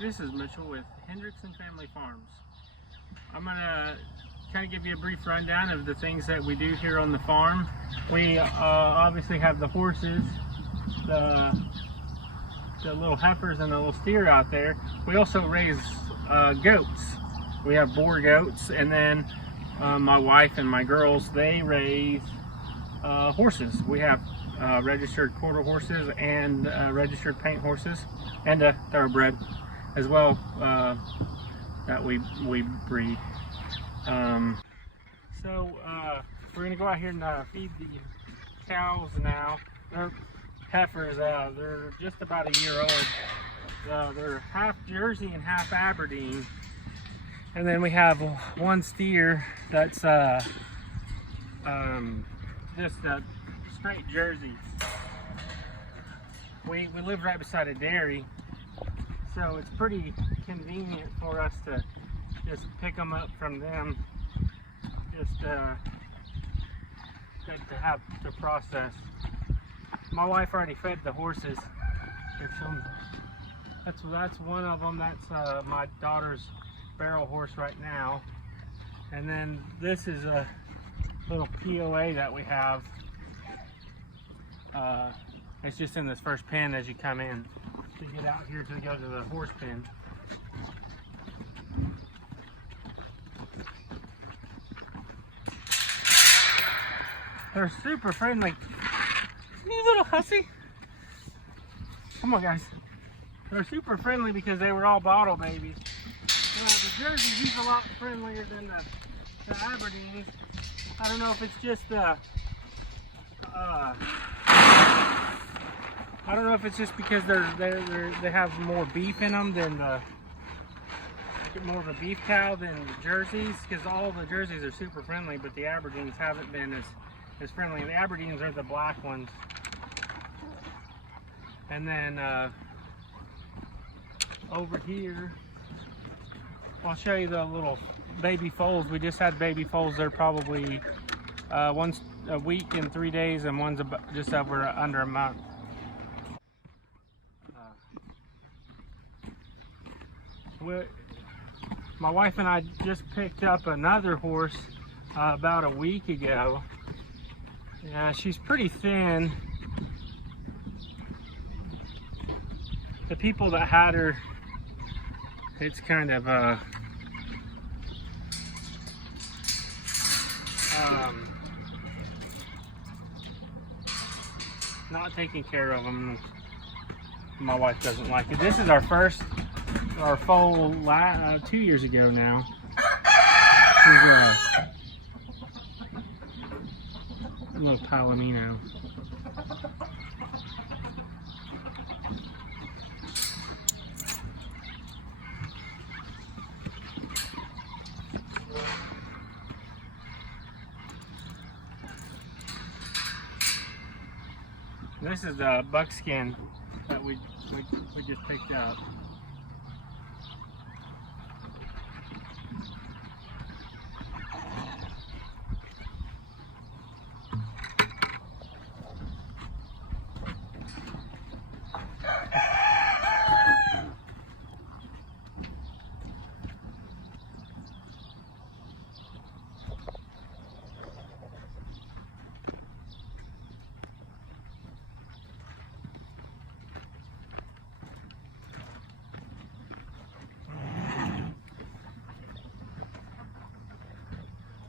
This is Mitchell with Hendrickson Family Farms. I'm going to kind of give you a brief rundown of the things that we do here on the farm. We obviously have the horses, the little heifers and the little steer out there. We also raise goats. We have boar goats, and then my wife and my girls, they raise horses. We have registered quarter horses and registered paint horses, and a thoroughbred as well that we breed. So we're gonna go out here and feed the cows now. They're heifers. They're just about a year old. They're half Jersey and half Aberdeen, and then we have one steer that's just a straight Jersey. We live right beside a dairy, so it's pretty convenient for us to just pick them up from them, just to have to process. My wife already fed the horses. That's one of them. That's my daughter's barrel horse right now. And then this is a little POA that we have. It's just in this first pen as you come in to get out here to go to the horse pen. They're super friendly. You little hussy. Come on, guys. They're super friendly because they were all bottle babies. The Jersey, he's a lot friendlier than the Aberdeen. I don't know if it's just I don't know if it's just because they have more beef in them than more of a beef cow than the Jerseys, because all the Jerseys are super friendly, but the Aberdeens haven't been as friendly. The Aberdeens are the black ones. And then over here, I'll show you the little baby foals. We just had baby foals. They're probably one's a week and 3 days, and one's just under a month. My wife and I just picked up another horse about a week ago. She's pretty thin. The people that had her, it's kind of not taking care of them. My wife doesn't like it. This is our foal 2 years ago now. She's a little Palomino. This is the buckskin that we just picked up.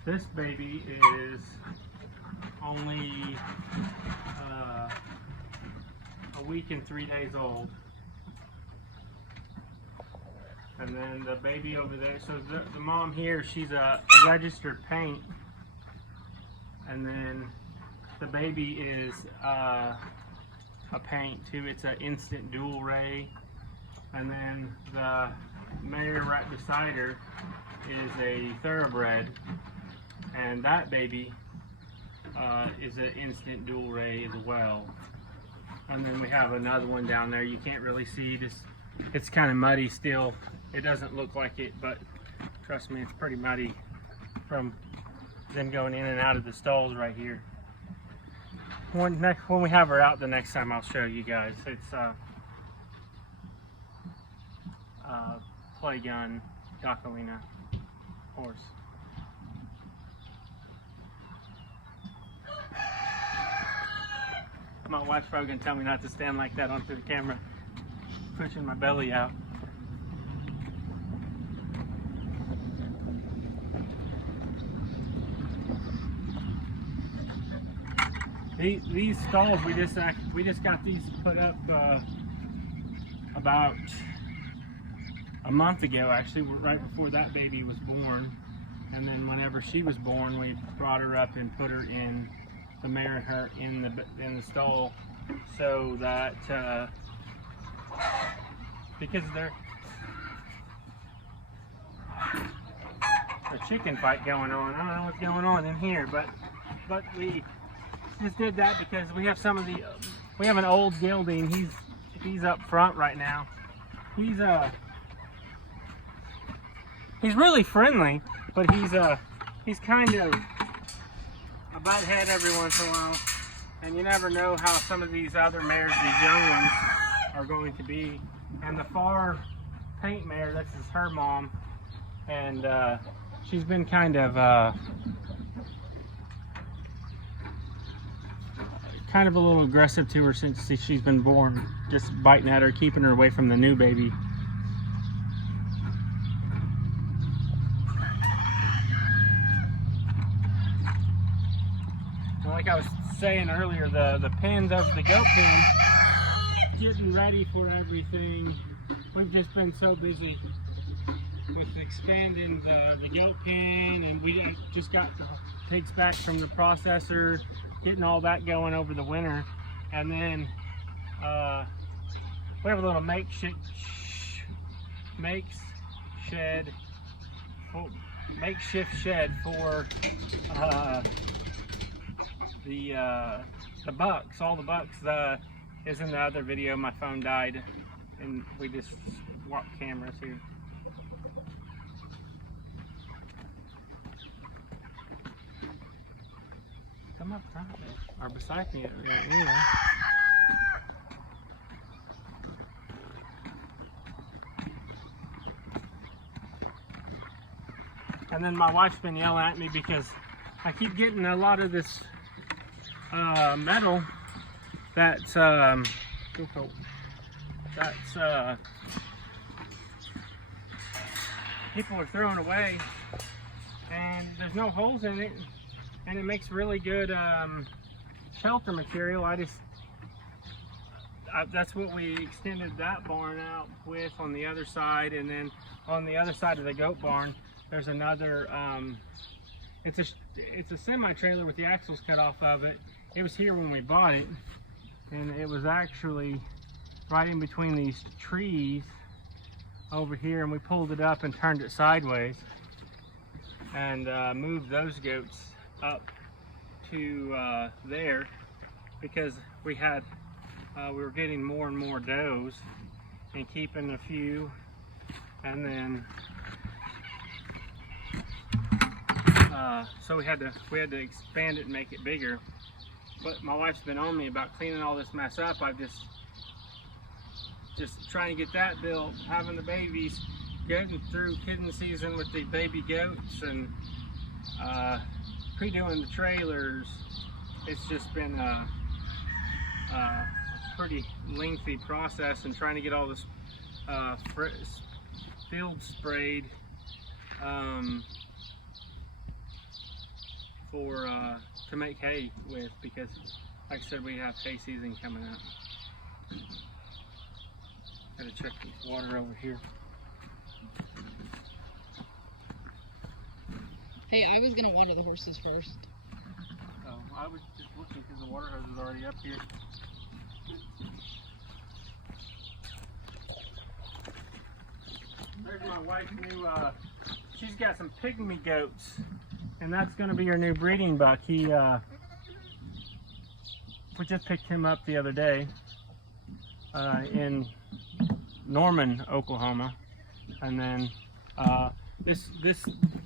This baby is only a week and 3 days old. And then the baby over there, so the mom here, she's a registered paint. And then the baby is a paint too. It's an instant dual ray. And then the mare right beside her is a thoroughbred. And that baby is an instant dual ray as well. And then we have another one down there. You can't really see this. It's kind of muddy still. It doesn't look like it, but trust me, it's pretty muddy from them going in and out of the stalls right here. When we have her out the next time, I'll show you guys. It's play gun Jacquelina horse. My wife's probably gonna tell me not to stand like that onto the camera, pushing my belly out. These stalls, we just got these put up about a month ago, actually, right before that baby was born. And then whenever she was born, we brought her up and put her in the mare in the stall, so that because there's a chicken fight going on. I don't know what's going on in here, but we just did that because we have we have an old gelding. He's up front right now. He's really friendly, but he's kind of a butt head every once in a while, and you never know how some of these other mares, these young ones, are going to be. And the far paint mare, this is her mom, and she's been kind of a little aggressive to her since she's been born, just biting at her, keeping her away from the new baby. Like I was saying earlier, the pens of the goat pen, getting ready for everything. We've just been so busy with expanding the goat pen, and we just got the pigs back from the processor, getting all that going over the winter. And then we have a little makeshift shed for the bucks. All the bucks is in the other video. My phone died and we just swapped cameras here. Come up front or beside me anyway. And then my wife's been yelling at me because I keep getting a lot of this metal that's people are throwing away, and there's no holes in it, and it makes really good shelter material. That's what we extended that barn out with on the other side. And then on the other side of the goat barn, there's another it's a semi-trailer with the axles cut off of it. It was here when we bought it, and it was actually right in between these trees over here, and we pulled it up and turned it sideways and moved those goats up to there because we were getting more and more does and keeping a few, and then so we had to expand it and make it bigger. But my wife's been on me about cleaning all this mess up. I've just trying to get that built, having the babies, getting through kidding season with the baby goats, and pre-doing the trailers. It's just been a pretty lengthy process, and trying to get all this field sprayed to make hay with, because like I said, we have hay season coming up. Gotta check the water over here. Hey, I was gonna water the horses first. Oh, I was just looking because the water hose is already up here. There's my wife's new, she's got some pygmy goats, and that's gonna be her new breeding buck. We just picked him up the other day in Norman, Oklahoma. And then this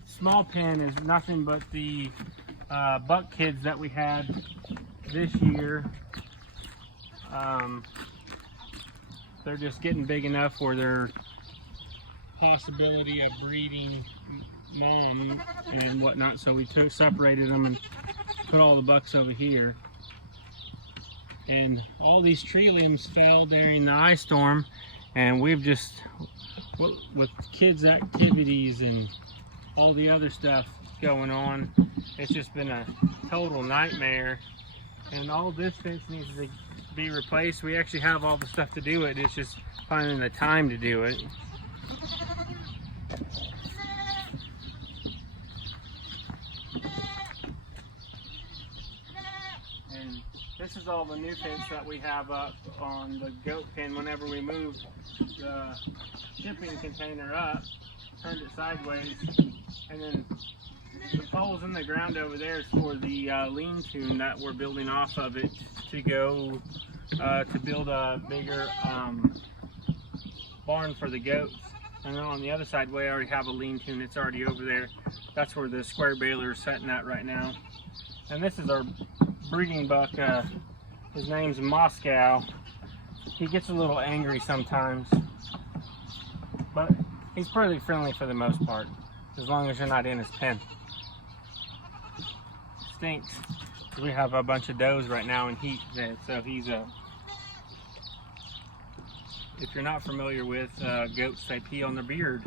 small pen is nothing but the buck kids that we had this year. They're just getting big enough where possibility of breeding mom and whatnot, so we separated them and put all the bucks over here. And all these tree limbs fell during the ice storm, and we've just, with kids' activities and all the other stuff going on, it's just been a total nightmare. And all this fence needs to be replaced. We actually have all the stuff to do it, it's just finding the time to do it. And this is all the new fence that we have up on the goat pen. Whenever we moved the shipping container up, turned it sideways, and then the poles in the ground over there is for the lean-to that we're building off of it to go to build a bigger barn for the goats. And then on the other side, we already have a lean-to, and it's already over there. That's where the square baler is sitting at right now. And this is our breeding buck. His name's Moscow. He gets a little angry sometimes, but he's pretty friendly for the most part, as long as you're not in his pen. Stinks. We have a bunch of does right now in heat there, so he's a. If you're not familiar with goats, they pee on their beard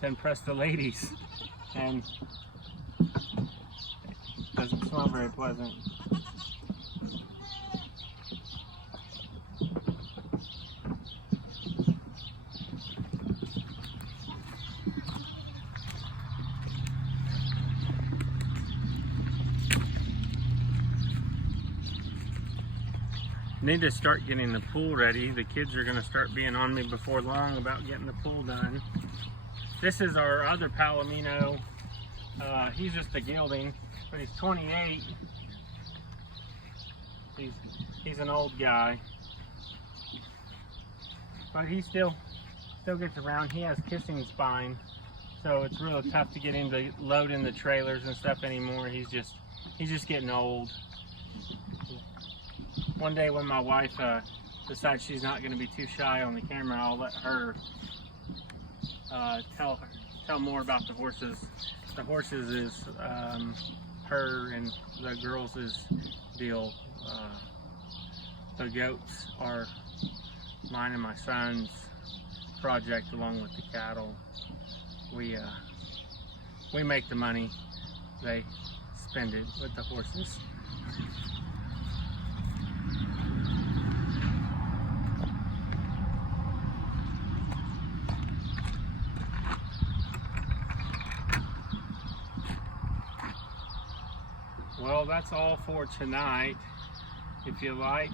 to impress the ladies, and it doesn't smell very pleasant. Need to start getting the pool ready. The kids are going to start being on me before long about getting the pool done. This is our other Palomino. He's just a gelding, but he's 28. He's an old guy, but he still gets around. He has kissing spine, so it's really tough to get him to load in the trailers and stuff anymore. He's just getting old. One day when my wife decides she's not going to be too shy on the camera, I'll let her tell more about the horses. The horses is her and the girls is deal. The goats are mine and my son's project, along with the cattle. We make the money, they spend it with the horses. Well, that's all for tonight. If you like,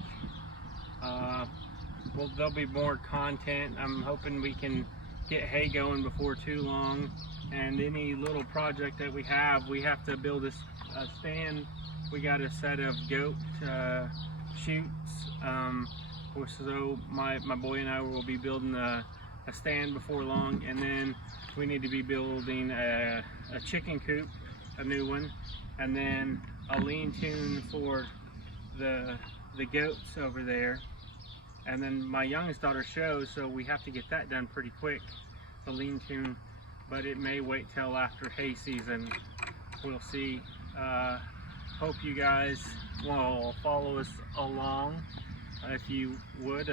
there'll be more content. I'm hoping we can get hay going before too long. And any little project that we have to build a stand. We got a set of goat chutes. So my boy and I will be building a stand before long, and then we need to be building a chicken coop, a new one, and then a lean-to for the goats over there. And then my youngest daughter shows, so we have to get that done pretty quick, the lean-to, but it may wait till after hay season. We'll see. Hope you guys will follow us along. If you would,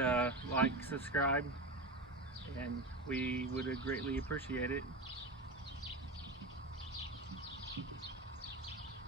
like, subscribe, and we would greatly appreciate it.